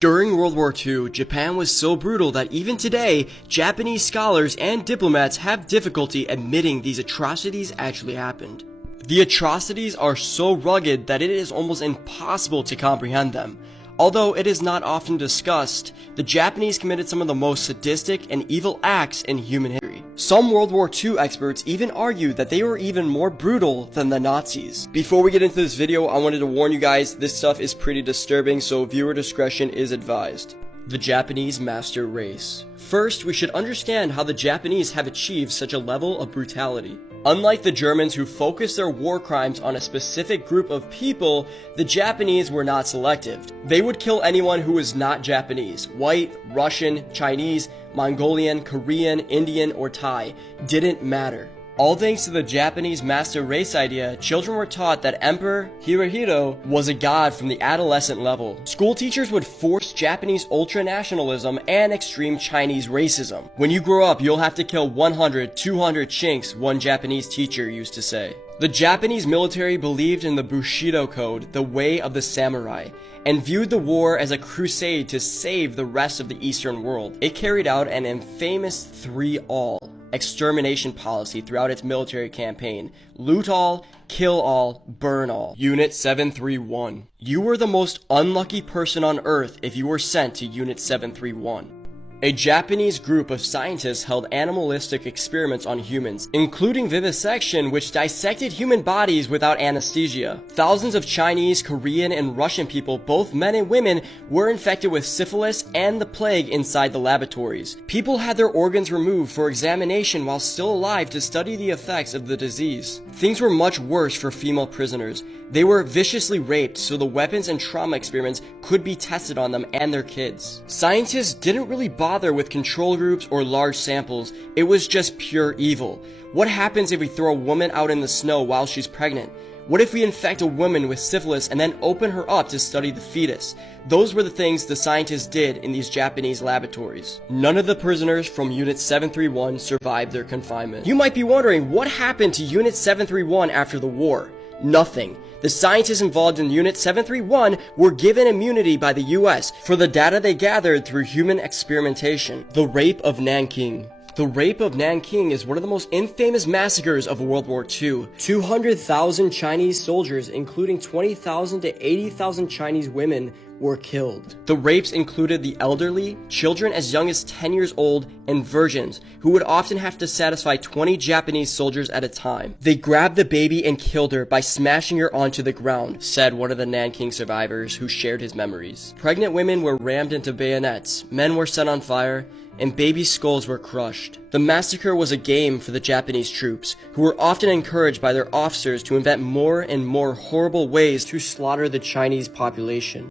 During World War II, Japan was so brutal that even today, Japanese scholars and diplomats have difficulty admitting these atrocities actually happened. The atrocities are so rugged that it is almost impossible to comprehend them. Although it is not often discussed, the Japanese committed some of the most sadistic and evil acts in human history. Some World War II experts even argue that they were even more brutal than the Nazis. Before we get into this video, I wanted to warn you guys, this stuff is pretty disturbing, so viewer discretion is advised. The Japanese master race. First, we should understand how the Japanese have achieved such a level of brutality. Unlike the Germans who focused their war crimes on a specific group of people, the Japanese were not selective. They would kill anyone who was not Japanese. White, Russian, Chinese, Mongolian, Korean, Indian, or Thai. Didn't matter. All thanks to the Japanese master race idea, children were taught that Emperor Hirohito was a god from the adolescent level. School teachers would force Japanese ultra-nationalism and extreme Chinese racism. When you grow up, you'll have to kill 100, 200 chinks, one Japanese teacher used to say. The Japanese military believed in the Bushido Code, the way of the samurai, and viewed the war as a crusade to save the rest of the Eastern world. It carried out an infamous 3-all extermination policy throughout its military campaign. Loot all, kill all, burn all. Unit 731. You were the most unlucky person on Earth if you were sent to Unit 731. A Japanese group of scientists held animalistic experiments on humans, including vivisection, which dissected human bodies without anesthesia. Thousands of Chinese, Korean, and Russian people, both men and women, were infected with syphilis and the plague inside the laboratories. People had their organs removed for examination while still alive to study the effects of the disease. Things were much worse for female prisoners. They were viciously raped so the weapons and trauma experiments could be tested on them and their kids. Scientists didn't really bother with control groups or large samples. It was just pure evil. What happens if we throw a woman out in the snow while she's pregnant? What if we infect a woman with syphilis and then open her up to study the fetus? Those were the things the scientists did in these Japanese laboratories. None of the prisoners from Unit 731 survived their confinement. You might be wondering, what happened to Unit 731 after the war? Nothing. The scientists involved in Unit 731 were given immunity by the US for the data they gathered through human experimentation. The Rape of Nanking. The Rape of Nanking is one of the most infamous massacres of World War II. 200,000 Chinese soldiers, including 20,000 to 80,000 Chinese women, were killed. The rapes included the elderly, children as young as 10 years old, and virgins, who would often have to satisfy 20 Japanese soldiers at a time. They grabbed the baby and killed her by smashing her onto the ground, said one of the Nanking survivors who shared his memories. Pregnant women were rammed into bayonets, men were set on fire, and baby skulls were crushed. The massacre was a game for the Japanese troops, who were often encouraged by their officers to invent more and more horrible ways to slaughter the Chinese population.